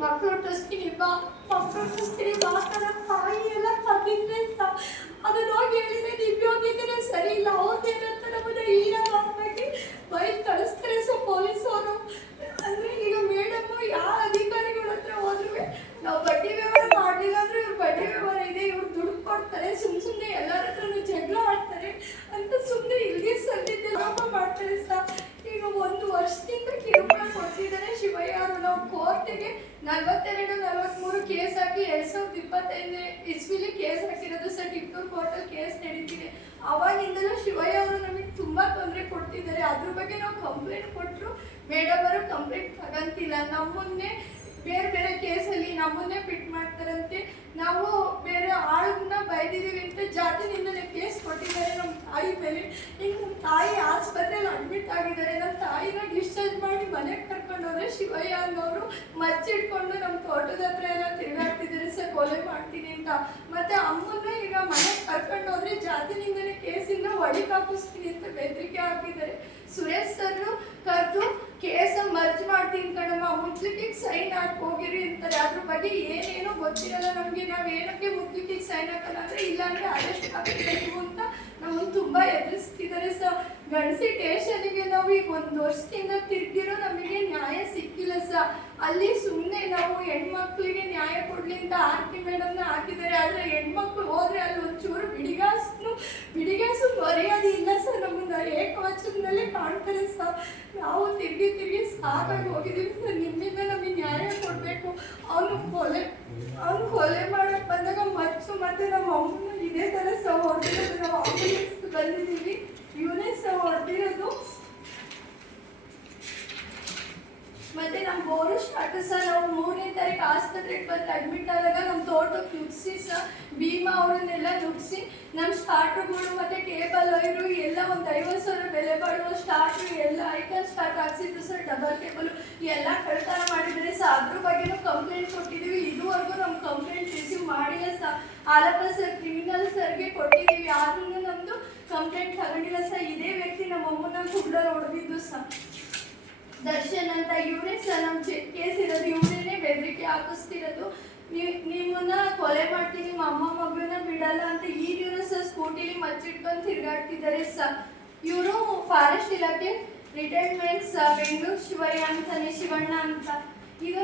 ಮಕ್ಕಳು ಹುಟ್ಟಿಸ್ತೀನಿ ಬಾ, ಮಕ್ಕಳು ಹುಟ್ಟಿಸ್ತೀನಿ ಬಾ ನನ್ನ ತಾಯಿ ಎಲ್ಲ ತಂದಿದ್ರೆ ಅದನ್ನ ಹೋಗಿ ಹೇಳಿದ್ರೆ ನಿಮ್ಗೆ ಸರಿ ಇಲ್ಲ, ಅವ್ರದ್ದೇನಂತ ನಮ್ಮನ್ನ ಹೀನ ಮಾಡ್ಬೇಕು ಬೈಕ್ ಕಳಿಸ್ತಾರೆ ಪೊಲೀಸವರು. ಅಂದ್ರೆ ಈಗ ಮೇಡಮ್ ಯಾವ ಅಧಿಕಾರಿಗಳ ಹತ್ರ ಹೋದ್ರು ನಾವು ಬಡ್ಡಿ ವ್ಯವಹಾರ ಮಾಡಲಿಲ್ಲ ಅಂದ್ರೆ ಇವ್ರು ಬಡ್ಡಿ ವ್ಯವಹಾರ ಇದೆ, ಇವ್ರು ದುಡ್ಡು ಕೊಡ್ತಾರೆ, ಸುಮ್ಮನೆ ಎಲ್ಲರ ಹತ್ರನೂ ಜಗಳ ಆಡ್ತಾರೆ ಅಂತ ಸುಮ್ಮನೆ ಇಲ್ಲಿಗೆ ಸಲ್ಲಿದ್ದೆ ಆರೋಪ ಮಾಡ್ತಾರೆ ಈಗ 1 ವರ್ಷದಿಂದ ಕಿರುಕುಳ ಕೊಡ್ತಿದ್ದಾರೆ ಶಿವಯ್ಯ ಅವರು. ನಾವು ಕೋರ್ಟಿಗೆ 42-43 ಕೇಸ್ ಹಾಕಿ 2025 ಇಸ್ವಿಲಿ ಕೇಸ್ ಹಾಕಿರೋದು ಟಿಪ್ಪೂರು ಕೋರ್ಟಲ್ಲಿ ಕೇಸ್ ನಡೀತಿದೆ. ಅವಾಗಿಂದಲೂ ಶಿವಯ್ಯ ಅವರು ನಮಗೆ ತುಂಬಾ ತೊಂದರೆ ಕೊಡ್ತಿದ್ದಾರೆ. ಅದ್ರ ಬಗ್ಗೆ ನಾವು ಕಂಪ್ಲೇಂಟ್ ಕೊಟ್ಟರು ಮೇಡಮ್ ಅವರು ಕಂಪ್ಲೇಂಟ್ ತಗಂತಿಲ್ಲ. ನಮ್ಮನ್ನೇ ಬೇರೆ ಬೇರೆ ಕೇಸಲ್ಲಿ ನಮ್ಮನ್ನೇ ಫಿಟ್ ಮಾಡ್ತಾರಂತೆ. ನಾವು ಬೇರೆ ಆಳನ್ನ ಬೈದಿದ್ದೀವಿ ಅಂತ ಜಾತಿನಿಂದಲೇ ಕೇಸ್ ಕೊಟ್ಟಿದ್ದಾರೆ ನಮ್ಮ ತಾಯಿ ಮೇಲೆ. ಈಗ ನಮ್ಮ ತಾಯಿ ಆಸ್ಪತ್ರೆಯಲ್ಲಿ ಅಡ್ಮಿಟ್ ಆಗಿದ್ದಾರೆ. ನಮ್ಮ ತಾಯಿನ ಡಿಸ್ಚಾರ್ಜ್ ಮಾಡಿ ಮನೆಗೆ ಕರ್ಕೊಂಡೋದ್ರೆ ಶಿವಯ್ಯ ಅನ್ನೋರು ಮಚ್ಚಿಡ್ಕೊಂಡು ನಮ್ಮ ತೋಟದ ಹತ್ರ ಎಲ್ಲ ತಿರುಗಾಡ್ತಿದ್ದಾರೆ ಕೊಲೆ ಮಾಡ್ತೀನಿ ಅಂತ. ಮತ್ತೆ ಅಮ್ಮನ್ನ ಈಗ ಮನೆಗೆ ಕರ್ಕೊಂಡೋದ್ರೆ ಜಾತಿನಿಂದಲೇ ಕೇಸಿಂದ ಒಳಗೆ ಹಾಕಿಸ್ತೀನಿ ಅಂತ ಬೆದರಿಕೆ ಹಾಕಿದ್ದಾರೆ. ಸುರೇಶ್ ಸರ್ ಕರೆದು ಕೇಸ್ ಮರ್ಜ್ ಮಾಡ್ತೀನಿ ಕಣಮ್ಮ, ಮುಚ್ಲಿಕ್ಕೆ ಸೈನ್ ಹಾಕಿ ಹೋಗಿರಿ ಅಂತಾರೆ. ಅದ್ರ ಬಗ್ಗೆ ಏನೇನೋ ಗೊತ್ತಿರಲ್ಲ ನಮಗೆ. ನಾವು ಏನಕ್ಕೆ ಮುಚ್ಲಿಕ್ಕೆ ಸೈನ್ ಹಾಕಲ್ಲ ಅಂದ್ರೆ ಇಲ್ಲಾಂದ್ರೆ ಅರೆಸ್ಟ್ ಆಗ್ಬೇಕು ಅಂತ ನಮ್ಮನ್ನು ತುಂಬಾ ಎದುರಿಸ್ತಿದ್ದಾರೆ ಗಣಸಿ ಸ್ಟೇಷನ್ಗೆ ನಾವು ಈಗ 1 ವರ್ಷದಿಂದ ತಿರ್ಗಿರೋ ನಮಗೆ ನ್ಯಾಯ ಸಿಕ್ಕಿಲ್ಲ ಅಲ್ಲಿ ಸುಮ್ಮನೆ ನಾವು ಹೆಣ್ಮಕ್ಳಿಗೆ ನ್ಯಾಯ ಕೊಡ್ಲಿ ಅಂತ ಆರ್ತಿ ಮೇಡಮ್ನ ಹಾಕಿದ್ದಾರೆ. ಆದ್ರೆ ಹೆಣ್ಮಕ್ಳು ಹೋದ್ರೆ ಅಲ್ಲಿ ಒಂಚೂರು ಬಿಡಿಗಾಸು ಮರ್ಯಾದೆ ಇಲ್ಲ ನಮ್ಮನ್ನ ಏಕವಚನದಲ್ಲೇ ಕಾಣ್ತಾರೆ ನಾವು ತಿರ್ಗಿ ಸಾಕಾಗಿ ಹೋಗಿದ್ದೀವಿ ನಿಮ್ಮಿಂದ ನಮಗೆ ನ್ಯಾಯ ಕೊಡ್ಬೇಕು. ಅವನು ಕೊಲೆ ಮಾಡಕ್ ಬಂದಾಗ ಮತ್ತೆ ನಮ್ಮ ಅಮ್ಮನ ಇದೇ ತರ ಹೊಡೆದಿರೋದು. ನಾವು ಆಂಬುಲೆನ್ಸ್ ಬಂದಿದ್ದೀವಿ, ಇವನೇ ಹೊಡೆದಿರೋದು. ಮತ್ತೆ ನಮ್ಮ ಬೋರು ಸ್ಟಾರ್ಟ್ ನಾವು 3ನೇ ತಾರೀಕು ಆಸ್ಪತ್ರೆಗೆ ಬಂದು ಅಡ್ಮಿಟ್ ಆದಾಗ ನಮ್ಮ ತೋಟಕ್ಕೆ ನುಗ್ಸಿ ಭೀಮಾ ಅವರನ್ನೆಲ್ಲ ನುಗ್ಸಿ ನಮ್ಮ ಸ್ಟಾರ್ಟ್ರುಗಳು ಮತ್ತೆ ಕೇಬಲ್ ವೈರು ಎಲ್ಲ ಒಂದು 50,000 ಬೆಲೆ ಬಾಳುವ ಸ್ಟಾರ್ಟ್ರು ಎಲ್ಲ ಐಕನ್ ಸ್ಟಾರ್ಟ್ ಹಾಕ್ಸಿದ್ದು ಡಬಲ್ ಕೇಬಲ್ ಎಲ್ಲ ಕಳ್ತನ ಮಾಡಿದರೆ ಅದ್ರ ಬಗ್ಗೆನೂ ಕಂಪ್ಲೇಂಟ್ ಕೊಟ್ಟಿದ್ದೀವಿ. ಇದುವರೆಗೂ ನಮ್ಮ ಕಂಪ್ಲೇಂಟ್ ರಿಸೀವ್ ಮಾಡಿಲ್ಲ ಆಲಪ್ಪ ಸರ್ ಕ್ರಿಮಿನಲ್ ಸರ್ಗೆ ಕೊಟ್ಟಿದ್ದೀವಿ, ಆದ್ರೂ ನಮ್ಮದು ಕಂಪ್ಲೇಂಟ್ ತಗೊಂಡಿಲ್ಲ ಇದೇ ವ್ಯಕ್ತಿ ನಮ್ಮ ಅಮ್ಮನ ಕುಡ್ಡಲ್ಲಿ ಹೊಡೆದಿದ್ದು ದರ್ಶನ್ ಅಂತ ಇವನೇ ನಮ್ಮ ಕೇಸ್ ಇರೋದು, ಇವನೇ ಬೆದರಿಕೆ ಹಾಕಿಸ್ತಿರೋದು. ನಿಮ್ಮನ್ನ ಕೊಲೆ ಮಾಡ್ತೀನಿ, ನಿಮ್ಮ ಅಮ್ಮ ಮಗಳನ್ನ ಬಿಡಲ್ಲ ಅಂತ ಈಗಿರೋ ಸ್ಕೂಟಿಲಿ ಮಚ್ಚಿಟ್ಕೊಂಡು ತಿರುಗಾಡ್ತಿದ್ದಾರೆ ಇವರು ಫಾರೆಸ್ಟ್ ಇಲಾಖೆ ರಿಟೈರ್ಮೆಂಟ್ಸ್ ಬೆಂಗಳೂರು ಶಿವಣ್ಣ ಅಂತ ಇದು